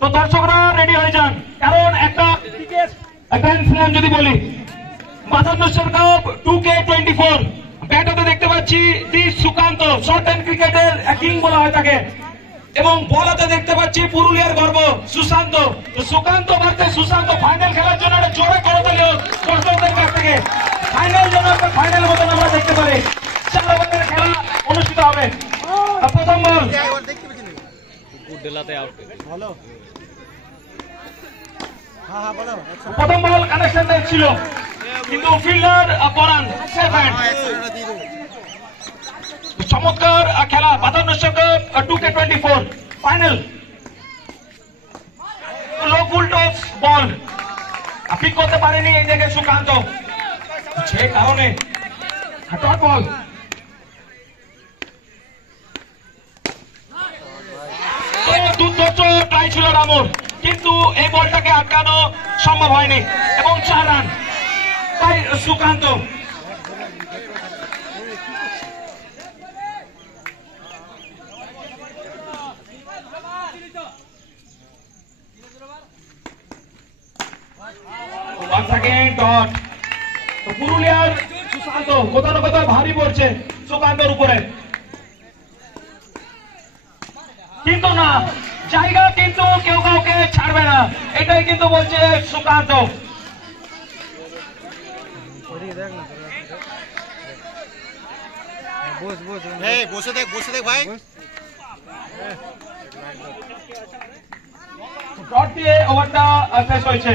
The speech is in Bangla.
তো দর্শকরা রেডি হয়ে যান, কারণ একটা ইনফরমেশন যদি বলি, 52 কাপ 2K24 ব্যাটাতে দেখতে পাচ্ছি দি সুকান্ত, শর্ট হ্যান্ড ক্রিকেটের কিং বলা হয় তাকে, এবং বলাতে দেখতে পাচ্ছি পুরুলিয়ার গর্ব সুশান্ত। সুকান্ত ভার্সেস সুশান্ত ফাইনাল খেলার জন্য একটা জোরে করতালি দর্শকদের কাছ থেকে। ফাইনাল যেন একটা ফাইনাল মতন আমরা দেখতে পারি। 4 ওভারের খেলা অনুষ্ঠিত হবে। প্রথম বল, প্রথম বল কানেকশন ছিল, কিন্তু ফিল্ডার পরান চমৎকার খেলা। 52 কাপ 2K24 ফাইনাল। লো ফুল টস বল পিক করতে পারেনি এই জায়গায় সুকান্ত, সে কারণে ডট বল। দুর্ধর্ষ ট্রাই ছিল রামুর, কিন্তু এই বলটাকে আটকানো সম্ভব হয়নি এবং 4 রান তাই সুকান্ত। পুরুলিয়ার সুশান্ত কোথাও না কোথাও ভারী পড়ছে সুকান্তর উপরে, কিন্তু না জায়গা কিন্তু কেউ কাউকে ছাড়বে না, এটাই কিন্তু বলছে সুকান্ত। বসে দেখ ভাই। ডট দিয়ে ওভারটা শেষ হয়েছে।